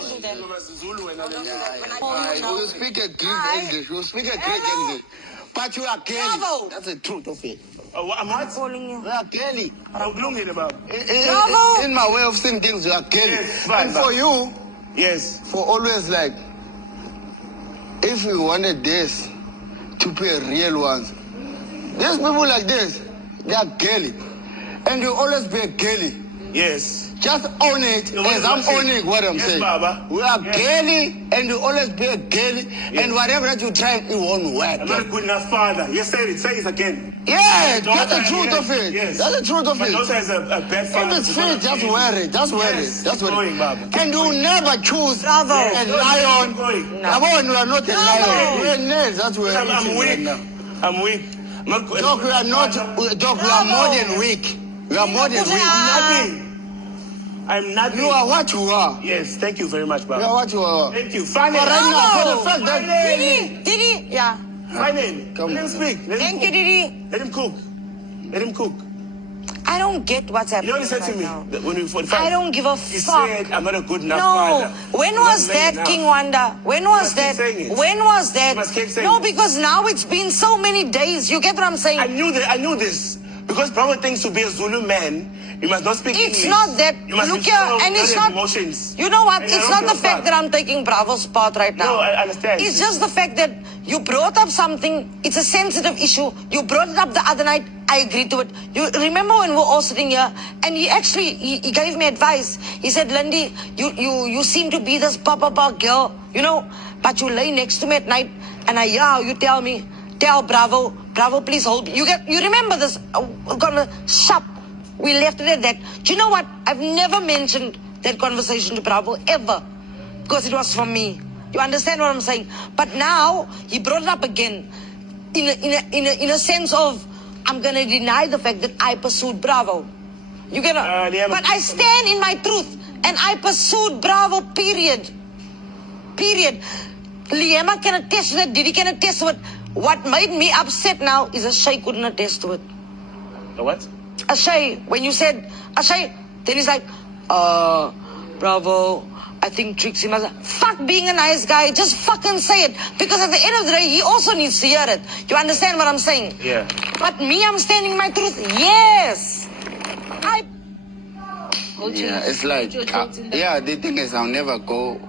do that. You speak a Greek English. You speak a Greek English. But you are Kelly. Bravo. That's the truth of it. I'm not Calling you. You are Kelly. I'm gloomy about. Bravo. In my way of seeing things, you are Kelly. Yes, fine, and for you, yes, for always like, if you wanted this to be a real one, there's people like this, they are Kelly. And you always be a Kelly. yes. Just own it No, as I'm owning what I'm saying. Baba. We are Yes. Kelly, and you always be a Kelly, and whatever that you try, it won't work. I'm not a good enough father. Yes, say it again. Yeah, My that's the daughter, truth yes, of it. yes. That's the truth of My it. daughter is a bad father. If it's fit, just wear it. Just wear Yes, it. Just wear keep going, it. Baba. And you never choose Bravo. a Yes. lion. Keep going. Come on, you are not a lion. Bravo. You're a nail. That's where I'm it is weak. right now. I'm weak. Doc, we are not. Doc, we are more than weak. We are more than weak. Nothing. I'm nothing. You are what you are. Yes, thank you very much, You Baba. are what you are. Thank you. Finally. But right now, for the Bravo. fact that Didi. Yeah. Finally. Come Let him on. speak. Let him Thank you, cook. Didi. Let him cook. Let him cook. I don't get what's You happening know what he said to right me? now. That when we fought, I don't give a He fuck. said, I'm not a good enough No. father. When I'm was not man that, enough. King Wanda? When was must keep that? saying it. When was that? You must keep saying No, it. because now it's been so many days. You get what I'm saying? I knew this. Because Bravo thinks to be a Zulu man, you must not speak It's English. not that. You must Look be here, strong, and it's have not. emotions. You know what? And I It's don't not give the a fact fuck. that I'm taking Bravo's part right now. No, I understand. It's just the fact that you brought up something. It's a sensitive issue. You brought it up the other night. I agreed to it. You remember when we were all sitting here, and he gave me advice. He said, "Lindy, you seem to be this papa girl, you know, but you lay next to me at night, and you tell me, tell Bravo, please hold me." You remember this? Gonna shut. We left it at that. Do you know what? I've never mentioned that conversation to Bravo ever, because it was for me. You understand what I'm saying? But now he brought it up again, in a sense of, I'm gonna deny the fact that I pursued Bravo. You get it? But I stand in my truth, and I pursued Bravo. Period. Liema can attest to that. Didi can attest to it. What made me upset now is Ashay couldn't attest to it. The what? Ashay, when you said Ashay, then he's like, Bravo, I think Trixie must. Fuck being a nice guy. Just fucking say it. Because at the end of the day, he also needs to hear it. You understand what I'm saying? Yeah. But me, I'm standing my truth. Yes. yeah, it's like, the thing is, I'll never go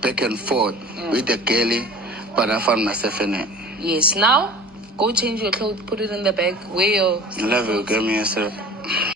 back and forth with the Kelly, but I found myself in it. Yes, now go change your clothes, put it in the bag, wear your I love you, give me yourself.